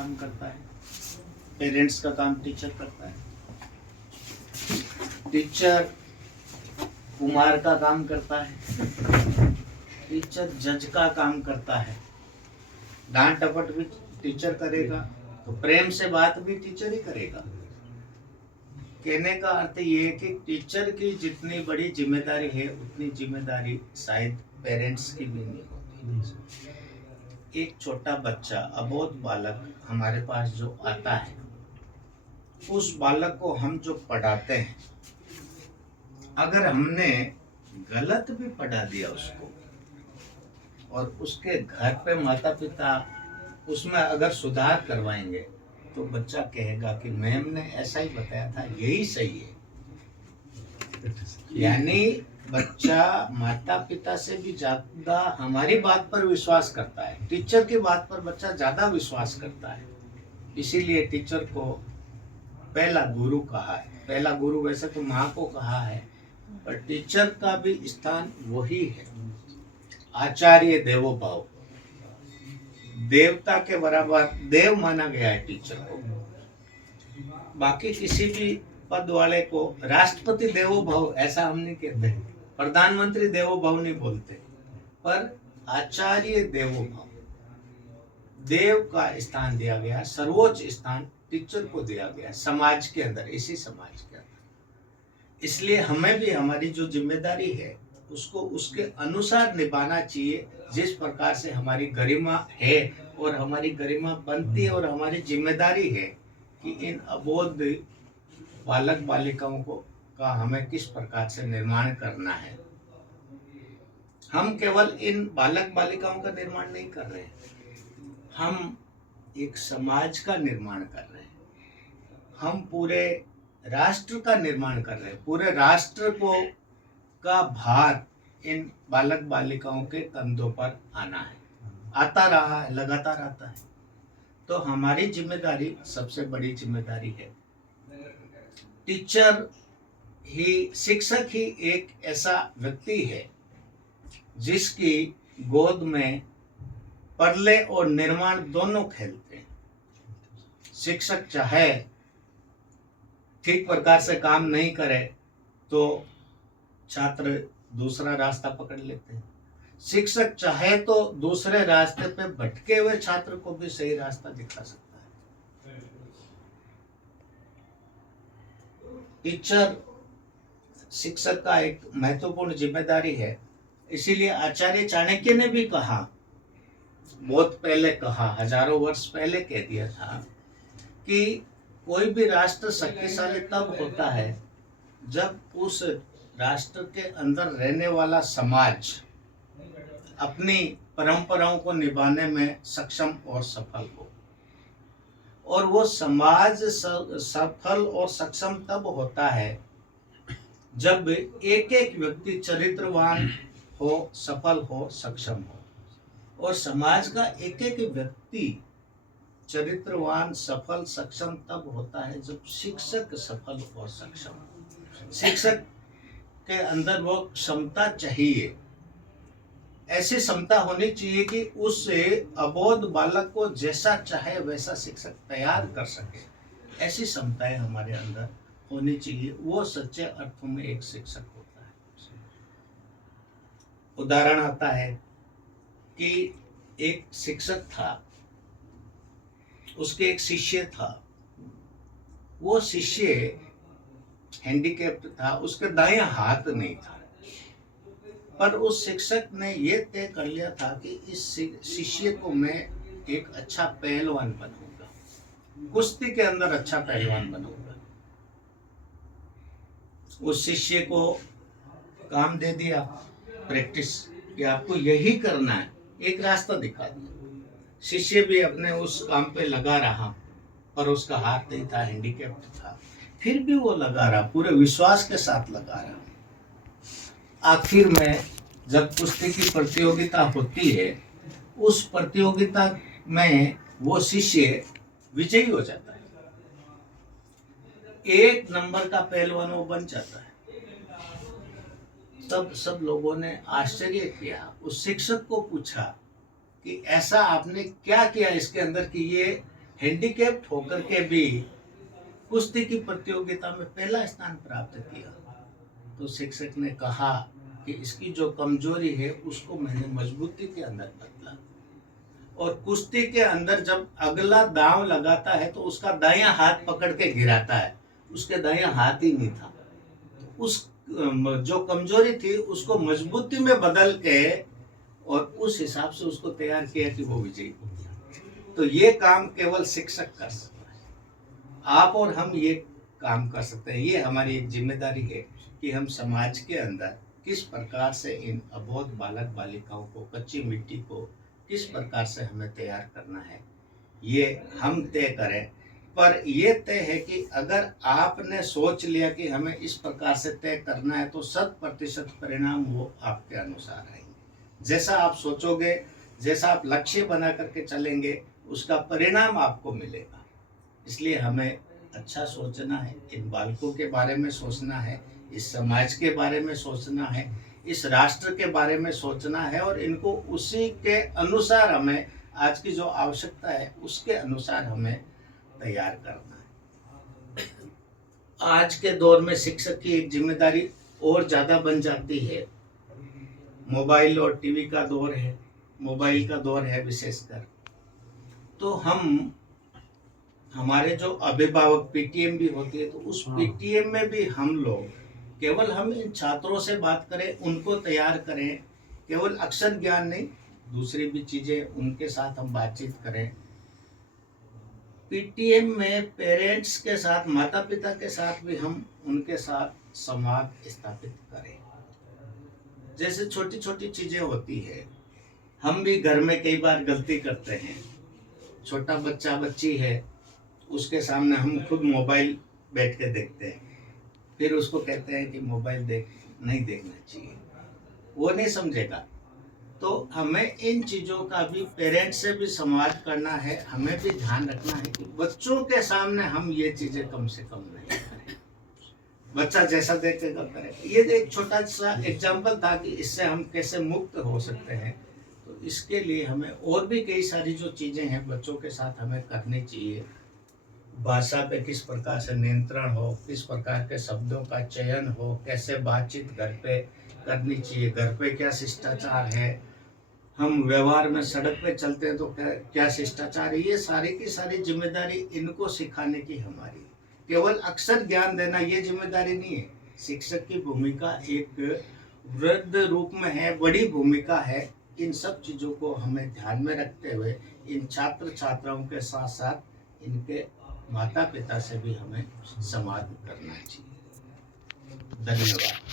काम करता है, पेरेंट्स का काम टीचर करता है। टीचर कुम्हार का काम करता है, टीचर जज का काम करता है। डांट डपट भी टीचर करेगा, तो प्रेम से बात भी टीचर ही करेगा। कहने का अर्थ ये है कि टीचर की जितनी बड़ी जिम्मेदारी है उतनी जिम्मेदारी शायद पेरेंट्स की भी नहीं होती। एक छोटा बच्चा, अबोध बालक हमारे पास जो आता है, उस बालक को हम जो पढ़ाते हैं, अगर हमने गलत भी पढ़ा दिया उसको और उसके घर पे माता पिता उसमें अगर सुधार करवाएंगे, तो बच्चा कहेगा कि मैम ने ऐसा ही बताया था, यही सही है। यानी बच्चा माता पिता से भी ज्यादा हमारी बात पर विश्वास करता है, टीचर की बात पर बच्चा ज्यादा विश्वास करता है। इसीलिए टीचर को पहला गुरु कहा है। पहला गुरु वैसे तो माँ को कहा है, पर टीचर का भी स्थान वही है। आचार्य देवो भव, देवता के बराबर देव माना गया है टीचर को। बाकी किसी भी पद वाले को राष्ट्रपति देवो भव ऐसा हम नहीं कहते, प्रधानमंत्री देवो भव नहीं बोलते, पर आचार्य देवो भव, देव का स्थान दिया गया, सर्वोच्च स्थान टीचर को दिया गया समाज के अंदर, इसी समाज के अंदर। इसलिए हमें भी हमारी जो जिम्मेदारी है उसको उसके अनुसार निभाना चाहिए, जिस प्रकार से हमारी गरिमा है और हमारी गरिमा बनती है और हमारी जिम्मेदारी है कि इन अबोध बालक बालिकाओं को का हमें किस प्रकार से निर्माण करना है। हम केवल इन बालक बालिकाओं का निर्माण नहीं कर रहे हैं, हम एक समाज का निर्माण कर रहे हैं, हम पूरे राष्ट्र का निर्माण कर रहे हैं। पूरे राष्ट्र को का भार इन बालक बालिकाओं के कंधों पर आना है, आता रहा है, लगातार आता है। तो हमारी जिम्मेदारी सबसे बड़ी जिम्मेदारी है। टीचर ही, शिक्षक ही एक ऐसा व्यक्ति है जिसकी गोद में प्रलय और निर्माण दोनों खेलते हैं। शिक्षक चाहे ठीक प्रकार से काम नहीं करे तो छात्र दूसरा रास्ता पकड़ लेते हैं। शिक्षक चाहे तो दूसरे रास्ते पे भटके हुए छात्र को भी सही रास्ता दिखा सकता है। टीचर शिक्षक का एक महत्वपूर्ण जिम्मेदारी है। इसीलिए आचार्य चाणक्य ने भी कहा, बहुत पहले कहा, हजारों वर्ष पहले कह दिया था कि कोई भी राष्ट्र शक्तिशाली तब होता है जब उस राष्ट्र के अंदर रहने वाला समाज अपनी परंपराओं को निभाने में सक्षम और सफल हो। और वो समाज सफल और सक्षम तब होता है जब एक एक व्यक्ति चरित्रवान हो, सफल हो, सक्षम हो। और समाज का एक एक व्यक्ति चरित्रवान, सफल, सक्षम तब होता है जब शिक्षक सफल और सक्षम हो। शिक्षक के अंदर वो क्षमता चाहिए, ऐसी क्षमता होनी चाहिए कि उस अबोध बालक को जैसा चाहे वैसा शिक्षक तैयार कर सके। ऐसी क्षमताएं हमारे अंदर होनी चाहिए। वो सच्चे अर्थों में एक शिक्षक होता है। उदाहरण आता है कि एक शिक्षक था, उसके एक शिष्य था। वो शिष्य हैंडीकैप्ड था, उसके दायां हाथ नहीं था, पर उस शिक्षक ने ये तय कर लिया था कि इस शिष्य को मैं एक अच्छा पहलवान बनाऊंगा, कुश्ती के अंदर अच्छा पहलवान बनाऊंगा। उस शिष्य को काम दे दिया, प्रैक्टिस, कि आपको यही करना है, एक रास्ता दिखा दिया। शिष्य भी अपने उस काम पे लगा रहा, पर उसका हाथ नहीं था, हैंडीकैप्ड था, फिर भी वो लगा रहा, पूरे विश्वास के साथ लगा रहा। आखिर में जब कुश्ती की प्रतियोगिता होती है, उस प्रतियोगिता में वो शिष्य विजयी हो जाता है, एक नंबर का पहलवान वो बन जाता है। तब सब लोगों ने आश्चर्य किया, उस शिक्षक को पूछा कि ऐसा आपने क्या किया इसके अंदर कि ये हैंडीकैप्ड होकर के भी कुश्ती की प्रतियोगिता में पहला स्थान प्राप्त किया। तो शिक्षक ने कहा कि इसकी जो कमजोरी है उसको मैंने मजबूती के अंदर बदला, और कुश्ती के अंदर जब अगला दांव लगाता है तो उसका दायां हाथ पकड़ के गिराता है, उसके दायां हाथ ही नहीं था। उस जो कमजोरी थी उसको मजबूती में बदल के और उस हिसाब से उसको तैयार किया कि वो विजयी हो गया। तो ये काम केवल शिक्षक कर सकता है, आप और हम ये काम कर सकते हैं। ये हमारी एक जिम्मेदारी है कि हम समाज के अंदर किस प्रकार से इन अबोध बालक बालिकाओं को, कच्ची मिट्टी को किस प्रकार से हमें तैयार करना है, ये हम तय करें। पर यह तय है कि अगर आपने सोच लिया कि हमें इस प्रकार से तय करना है तो 100% परिणाम वो आपके अनुसार आएंगे। जैसा आप सोचोगे, जैसा आप लक्ष्य बना करके चलेंगे, उसका परिणाम आपको मिलेगा। इसलिए हमें अच्छा सोचना है, इन बालकों के बारे में सोचना है, इस समाज के बारे में सोचना है, इस राष्ट्र के बारे में सोचना है, और इनको उसी के अनुसार हमें आज की जो आवश्यकता है उसके अनुसार हमें तैयार करना है। आज के दौर में शिक्षक की एक जिम्मेदारी और ज़्यादा बन जाती है। मोबाइल और टीवी का दौर है, मोबाइल का दौर है विशेषकर। तो हमारे जो अभिभावक पीटीएम भी होती है, तो उस पीटीएम में भी हम लोग केवल हम इन छात्रों से बात करें, उनको तैयार करें, केवल अक्षर ज्ञान नहीं, दूसरी भी चीज़ें उनके साथ हम बातचीत करें। पीटीएम में पेरेंट्स के साथ, माता पिता के साथ भी हम उनके साथ संवाद स्थापित करें। जैसे छोटी छोटी चीज़ें होती है, हम भी घर में कई बार गलती करते हैं। छोटा बच्चा बच्ची है, उसके सामने हम खुद मोबाइल बैठ के देखते हैं, फिर उसको कहते हैं कि मोबाइल नहीं देखना चाहिए, वो नहीं समझेगा। तो हमें इन चीज़ों का भी पेरेंट्स से भी संवाद करना है, हमें भी ध्यान रखना है कि बच्चों के सामने हम ये चीज़ें कम से कम नहीं करें। बच्चा जैसा देखेगा करे। ये एक छोटा सा एग्जाम्पल था कि इससे हम कैसे मुक्त हो सकते हैं। तो इसके लिए हमें और भी कई सारी जो चीज़ें हैं बच्चों के साथ हमें करनी चाहिए। भाषा पे किस प्रकार से नियंत्रण हो, किस प्रकार के शब्दों का चयन हो, कैसे बातचीत घर पे करनी चाहिए, घर पे क्या शिष्टाचार है, हम व्यवहार में सड़क पे चलते हैं तो क्या शिष्टाचार है, ये सारी की सारी जिम्मेदारी इनको सिखाने की हमारी है। केवल अक्षर ज्ञान देना ये जिम्मेदारी नहीं है। शिक्षक की भूमिका एक वृद्ध रूप में है, बड़ी भूमिका है। इन सब चीज़ों को हमें ध्यान में रखते हुए इन छात्र छात्राओं के साथ साथ इनके माता पिता से भी हमें संवाद करना चाहिए। धन्यवाद।